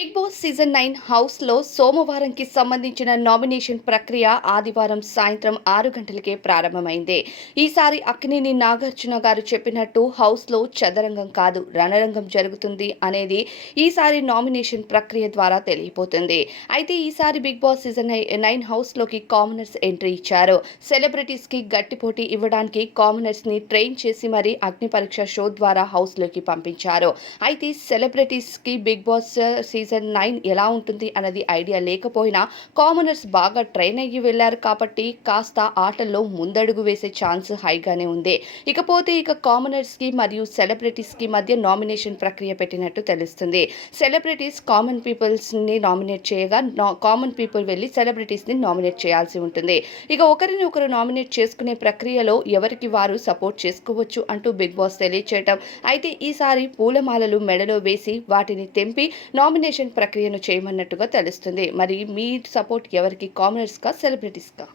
Big boss season 9 హౌస్లో సోమవారంకి సంబంధించిన nomination ప్రక్రియ ఆదివారం సాయంత్రం 6 గంటలకే ప్రారంభమైంది. ఈసారి అక్కినేని నాగార్జున గారు చెప్పినట్టు హౌస్లో చదరంగం కాదు రణరంగం జరుగుతుంది అనేది ఈసారి నామినేషన్ ప్రక్రియ ద్వారా తెలియపోతుంది. అయితే ఈసారి బిగ్ బాస్ సీజన్ 9 హౌస్లోకి కామనర్స్ ఎంట్రీ ఇచ్చారు. సెలబ్రిటీస్కి గట్టి పోటీ ఇవ్వడానికి కామనర్స్ని ట్రైన్ చేసి మరీ అగ్ని పరీక్ష షో ద్వారా హౌస్లోకి పంపించారు. అయితే సెలబ్రిటీస్కి బిగ్ బాస్ సీజన్ 9 ఎలా ఉంటుంది అన్నది ఐడియా లేకపోయినా కామనర్స్ బాగా ట్రైన్ అయ్యి వెళ్లారు కాబట్టి కాస్త ఆటల్లో ముందడుగు వేసే ఛాన్స్ హైగానే ఉంది. ఇకపోతే కామనర్స్కి మరియు సెలబ్రిటీస్కి మధ్య నామినేషన్ ప్రక్రియ పెట్టినట్టు తెలుస్తుంది. సెలబ్రిటీస్ కామన్ పీపుల్స్ని నామినేట్ చేయగా కామన్ పీపుల్ వెళ్ళి సెలబ్రిటీస్ని నామినేట్ చేయాల్సి ఉంటుంది. ఒకరిని ఒకరు నామినేట్ చేసుకునే ప్రక్రియలో ఎవరికి వారు సపోర్ట్ చేసుకోవచ్చు అంటూ బిగ్ బాస్ తెలియచేయటం. అయితే ఈసారి పూలమాలలు మెడలో వేసి వాటిని తెంపి నామినేషన్ ప్రక్రియను చేయమన్నట్టుగా తెలుస్తుంది. మరి మీ సపోర్ట్ ఎవరికి, కామనర్స్‌కా, సెలబ్రిటీస్‌కా?